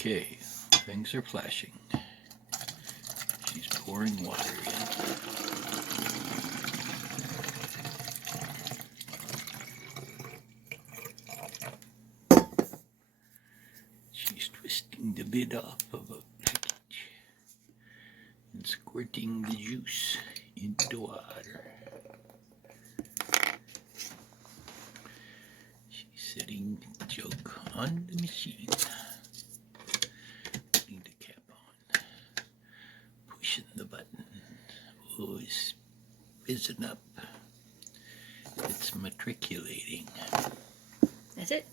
Okay, things are flashing. She's pouring water in. She's twisting the lid off of a package and squirting the juice into water. She's setting the jug on the machine. Putting the cap on. Pushing the button. Oh, it's fizzing up. It's matriculating. That's it.